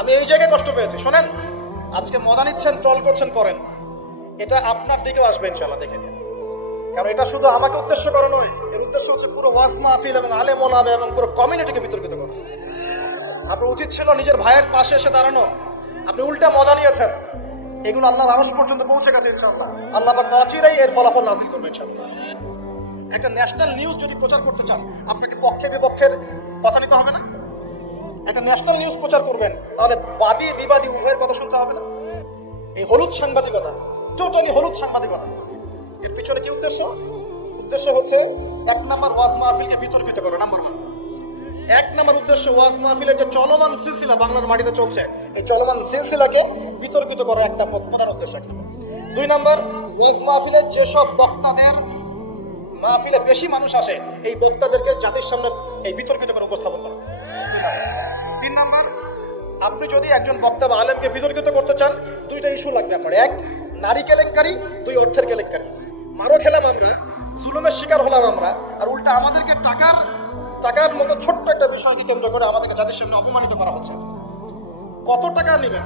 আমি এই জায়গায় কষ্ট পেয়েছি। শোনেন, আজকে মজা নিচ্ছেন, ট্রল করছেন, করেন, এটা আপনার দিকেও আসবে ইনশাআল্লাহ, দেখে নিন। কারণ এটা শুধু আমাকে উদ্দেশ্য করে নয়, এর উদ্দেশ্য হচ্ছে পুরো ওয়াজ মাহফিল এবং আলেম ওলামা এবং পুরো কমিউনিটিকে বিতর্কিত করা। আপনার উচিত ছিল নিজের ভাইয়ের পাশে এসে দাঁড়ানো, আপনি উল্টা মজা নিয়েছেন। এগুলো আল্লাহর আরশ পর্যন্ত পৌঁছে গেছে ইনশাআল্লাহ। আল্লাহ পাক অচিরেই এর ফলাফল নাযিল করবেন ইনশাআল্লাহ। একটা ন্যাশনাল নিউজ যদি প্রচার করতে চান, আপনাকে পক্ষে বিপক্ষের কথা নিতে হবে না? একটা ন্যাশনাল নিউজ প্রচার করবেন, তাহলে বাদী বিবাদী উভয়ের কথা শুনতে হবে না? এই হলুদ সাংবাদিকতা, টোটালি হলুদ সাংবাদিকতা। এর পিছনে কি উদ্দেশ্য? উদ্দেশ্য হচ্ছে 1 নম্বর ওয়াজ মাহফিলকে বিতর্কিত করা, নাম্বার 1। 1 নম্বর উদ্দেশ্য ওয়াজ মাহফিলের যে চলমান সিলসিলা বাংলার মাটিতে চলছে, এই চলমান সিলসিলাকে বিতর্কিত করা একটা প্রধান উদ্দেশ্য। 2 নম্বর, ওয়াজ মাহফিলের যেসব বক্তাদের মাহফিলে বেশি মানুষ আসে, এই বক্তাদেরকে জাতির সামনে এই বিতর্কিত করে উপস্থাপন করা। 3 নম্বর, আপনি যদি একজন বক্তা বা আলেমকে বিতর্কিত করতে চান, 2টা ইস্যু লাগবে আপনার। 1, নারী কেলেঙ্কারি, 2, অর্থের কেলেঙ্কারি। মারও খেলাম আমরা, জুলুমের শিকার হলাম আমরা, আর উল্টা আমাদেরকে টাকার মতো ছোট্ট একটা বিষয়কে কেন্দ্র করে আমাদেরকে জাতির সামনে অপমানিত করা হচ্ছে। কত টাকা নেবেন?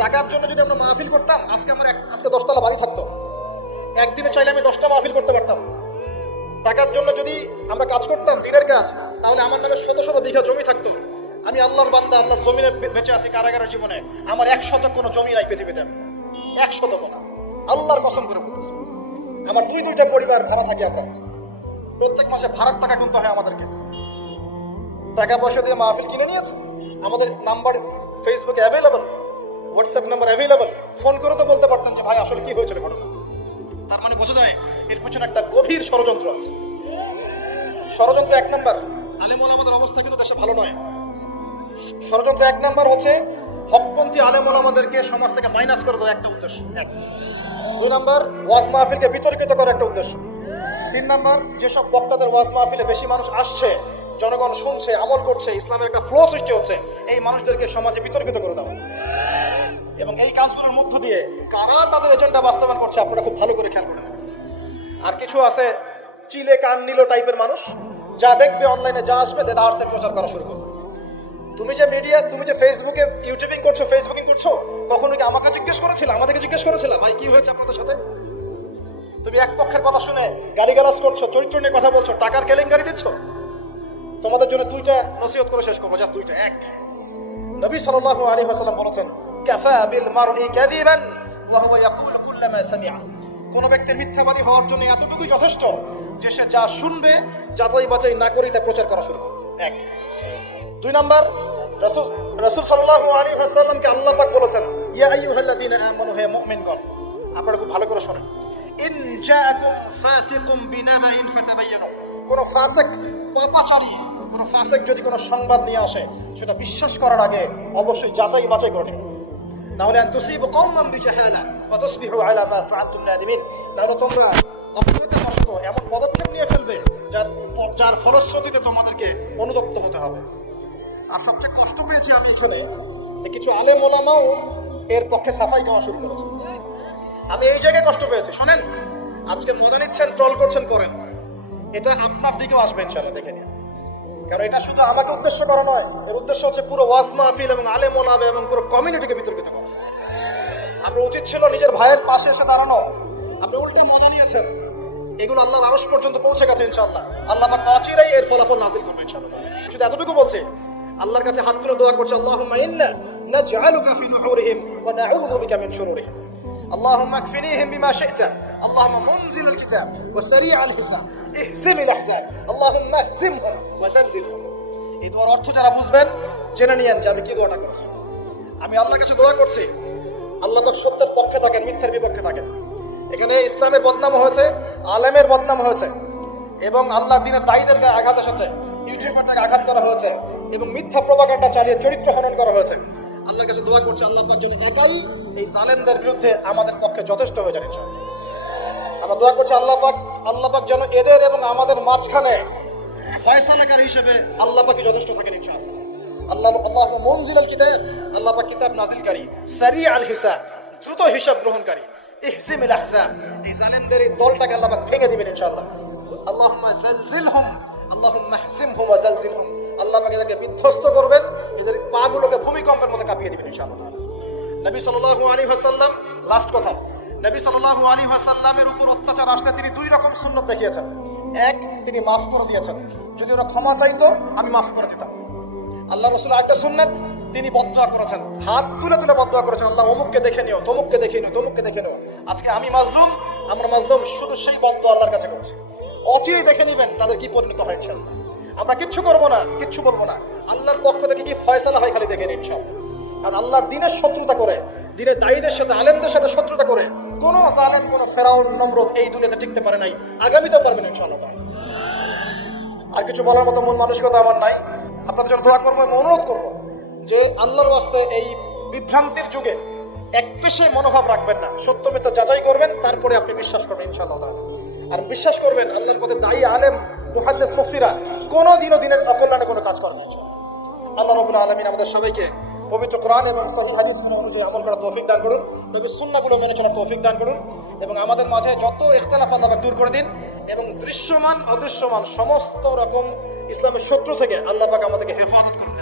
টাকার জন্য যদি আমরা মাহফিল করতাম, আজকে 10 তলা বাড়ি থাকতো। একদিনে চাইলে আমি 10টা মাহফিল করতে পারতাম। টাকার জন্য যদি আমরা কাজ করতাম, দিনের কাজ, তাহলে আমার নামে 100 বিঘা জমি থাকতো। আমি আল্লাহর বান্দা, আল্লাহর জমিনে বেঁচে আছি কারাগারের জীবনে, আমার 1 শতক কোনো জমি নাই পৃথিবীতে, 1 শতক না, আল্লাহর কসম করে বলতেছি। আমার 2টা পরিবার ভাড়া থাকি আমরা, প্রত্যেক মাসে ভাড়ার টাকা গুনতে হয় আমাদেরকে। টাকা পয়সা দিয়ে মাহফিল কিনে নিয়েছে। আমাদের নাম্বার ফেসবুকে available, WhatsApp number available. Phone করে তো বলতে পারতেন যে ভাই আসলে কি হয়েছিল ঘটনা। তার মানে বোঝা যায় এর পিছনে একটা গভীর ষড়যন্ত্র আছে। ষড়যন্ত্র 1 নম্বর, আলেম ওলামাদের অবস্থা কিন্তু দেশে ভালো নয়। ষড়যন্ত্র 1 নম্বর হচ্ছে হকপন্থী আলেম ওলামাদেরকে সমাজ থেকে মাইনাস করে দেওয়া, একটা উদ্দেশ্য। 1। 2 নম্বর, ওয়াজ মাহফিলকে বিতর্কিত করার একটা উদ্দেশ্য। 3 নম্বর, যেসব বক্তাদের ওয়াজ মাহফিলে বেশি মানুষ আসছে, জনগণ শুনছে, আমল করছে, ইসলামের একটা ফ্লো সৃষ্টি হচ্ছে, এই মানুষদেরকে সমাজে বিতর্কিত করে দেওয়া। এবং এই কাজগুলোর মধ্য দিয়ে কারা তাদের এজেন্ডা বাস্তবায়ন করছে আপনারা খুব ভালো করে খেয়াল করেন। আর কিছু আছে চিলে কান নিল টাইপের মানুষ, যা দেখবে অনলাইনে, যা আসবে দেদারসে প্রচার করা শুরু করবে। তুমি যে মিডিয়া, তুমি যে ফেসবুকে ইউটিউবিং করছো, ফেসবুকিং করছো, কখনো কি আমাকে জিজ্ঞেস করেছিল, আমাদেরকে জিজ্ঞেস করেছিল ভাই কি হয়েছে আপনাদের সাথে? তুমি এক পক্ষের কথা শুনে গালিগালাজ করছো, চরিত্র নিয়ে কথা বলছো, টাকার কেলেঙ্কারি দিচ্ছ। তোমাদের জন্য 2টা নসিহত করে শেষ করবো, জাস্ট 2টা। 1, নবী সাল্লাল্লাহু আলাইহি ওয়াসাল্লাম বলেছেন, কাফা বিল মারই কাযিবান ওয়া হুয়া ইয়াকুলু কুল্লামা সামিআ। কোন ব্যক্তির মিথ্যাবাদী হওয়ার জন্য এতটুকুই যথেষ্ট যে সে যা শুনবে যাচাই বাছাই না করে তা প্রচার করা শুরু করবে। 1। 2 নম্বর, রাসূল সাল্লাল্লাহু আলাইহি ওয়াসাল্লামকে আল্লাহ পাক বলেছেন, ইয়া আইয়ুহাল্লাযীনা আমানু, হে মুমিনগণ, আপনারা খুব ভালো করে শুনেন, ইন জাআকুম ফাসিকুম বিনাবাইন ফাতাবায়ানু। কোন ফাসিক, পাপাচারী, কোন ফাসিক যদি কোনো সংবাদ নিয়ে আসে, সেটা বিশ্বাস করার আগে অবশ্যই যাচাই বাছাই করে নিন। নাহলে আন তুসিবু কওমান বিজাহালা ওয়া তুসবিহু আলা মা ফাআলতুম নাদিমিন। নাহলে তোমরা অপরাধবশত এমন পদক্ষেপ নিয়ে ফেলবে যার ফলশ্রুতিতে তোমাদেরকে অনুতপ্ত হতে হবে। আর সবচেয়ে কষ্ট পেয়েছি আমি এখানে, কিছু আলেম ওলামাও এর পক্ষে সাফাই দেওয়া শুরু করেছে। আমি এই জায়গায় কষ্ট পেয়েছি। শোনেন, আজকে মজা নিচ্ছেন, ট্রল করছেন, করেন, এটা আপনার দিকেও আসবে ইনশাআল্লাহ, দেখে নিন। কারণ এটা শুধু আমাকে উদ্দেশ্য করা নয়, এর উদ্দেশ্য হচ্ছে পুরো ওয়াজ মাহফিল এবং আলেম ওলামা এবং পুরো কমিউনিটিকে বিতর্কিত করা। আপনার উচিত ছিল নিজের ভাইয়ের পাশে এসে দাঁড়ানো, আপনি উল্টা মজা নিয়েছেন। এগুলো আল্লাহর আরশ পর্যন্ত পৌঁছে গেছে ইনশাআল্লাহ। আল্লাহ পাক অচিরেই এর ফলাফল নাযিল করবে ইনশাআল্লাহ। শুধু এতটুকু বলছি, আল্লাহর কাছে হাত তুলে দোয়া করছে, আল্লাহুম্মা ইন্না নাজআলুকা ফি নুহুরিহিম ওয়া নাউযু বিকা মিন শুরুরিহিম। اللهم اكفنيهم بما شئت اللهم منزل الكتاب وسريع الحساب اهزم الاحزاب اللهم اهزمهم وزلزلهم। এই দোয়ার অর্থ যারা বুঝবেন জেনে নিয়েন যে আমি কি দোয়াটা করছি। আমি আল্লাহর কাছে দোয়া করছি, আল্লাহ পাক সত্যের পক্ষে থাকেন, মিথ্যার বিপক্ষে থাকেন। এখানে ইসলামের বদনাম হয়েছে, আলেমের বদনাম হয়েছে, এবং আল্লাহর দ্বীনের দায়ীদের গায়ে আঘাত এসেছে, ইউটিউবারটাকে আঘাত করা হয়েছে, এবং মিথ্যা প্রপাগান্ডা চালিয়ে চরিত্র হনন করা হয়েছে। আল্লাহর কাছে দোয়া করছে আল্লাহ পাক যেন একাই এই জালেমদের বিরুদ্ধে আমাদের পক্ষে যথেষ্ট হয়ে যান ইনশাআল্লাহ। আমরা দোয়া করছি আল্লাহ পাক যেন এদের এবং আমাদের মাঝখানে ফয়সালাকারী হিসেবে আল্লাহ পাকই যথেষ্ট থাকেন ইনশাআল্লাহ। আল্লাহুম্মা মুনজিলাল কিতাব, আল্লাহ পাক কিতাব নাযিলকারী, সারিআল হিসাব, দ্রুত হিসাব গ্রহণকারী, ইহজিমিল আহজাব, এই জালেমদের এই দলটাকে আল্লাহ পাক ভেঙে দিবেন ইনশাআল্লাহ। আল্লাহুম্মা জালজিলহুম, আল্লাহুম্মা ইহজিমহুম ওয়া জালজিলহুম, আল্লাহ পাক এদেরকে বিধ্বস্ত করবেন এদের পাগুলোকে ভূমিকম্পের মধ্যে কাঁপিয়ে দিবেন ইনশাআল্লাহ। নবী সাল্লাল্লাহু আলাইহি ওয়াসাল্লাম, লাস্ট কথা, নবী সাল্লাল্লাহু আলাইহি ওয়াসাল্লামের উপর অত্যাচার আসলে তিনি দুই রকম সুন্নাত দেখিয়েছেন। এক, তিনি মাফ করে দিয়েছেন, যদি ওরা ক্ষমা চাইতো আমি মাফ করে দিতাম। আল্লাহ রাসূল আরেকটা সুন্নাত, তিনি বদদুয়া করেছেন, হাত তুলে তুলে বদদুয়া করেছেন, আল্লাহ অমুককে দেখে নিও, তমুককে দেখে নিও, তমুককে দেখে নিও। আজকে আমি মাজলুম, আমরা মাজলুম, শুধু সেই বদদুয়া আল্লাহর কাছে করছি। অচিরেই দেখে নেবেন তাদের কি পরিণত হয় ইনশাআল্লাহ। আমরা কিচ্ছু করবো না, কিচ্ছু বলবো না, আল্লাহর পক্ষ থেকে কি ফয়সালা হয় খালি দেখে নিন ইনশাআল্লাহ। কারণ আল্লাহর দিনের শত্রুতা করে, দিনের দায়ীদের সাথে, আলেমদের সাথে শত্রুতা করে কোন জালেম, কোন ফেরাউন, নমরুদ এই দুনিয়াতে টিকতে পারে নাই, আগামীতেও পারবে না ইনশাআল্লাহ। আর কিছু বলার মতো মন মানসিকতা আমার নাই। আপনাদের জন্য দোয়া করবো, অনুরোধ করবো যে আল্লাহর ওয়াস্তে এই বিভ্রান্তির যুগে এক পেশে মনোভাব রাখবেন না, সত্য মিথ্যা যাচাই করবেন, তারপরে আপনি বিশ্বাস করবেন ইনশাআল্লাহ। আর বিশ্বাস করবেন আল্লাহর পথে দায়ী আলেম, মুহাদ্দিস, মুফতিরা কোনোদিনও দিনের অকল্যাণে কোনো কাজ করবে না ইনশাআল্লাহ। আল্লাহ রাব্বুল আলামিন আমাদের সবাইকে পবিত্র কোরআন এবং সহিহ হাদিস অনুযায়ী আমল করার তৌফিক দান করুন, নবীর সুন্নাহগুলো মেনে চলার তৌফিক দান করুন, এবং আমাদের মাঝে যত ইখতিলাফ আল্লাহ পাক দূর করে দিন, এবং দৃশ্যমান অদৃশ্যমান সমস্ত রকম ইসলামের শত্রু থেকে আল্লাহ পাক আমাদেরকে হেফাজত করুন।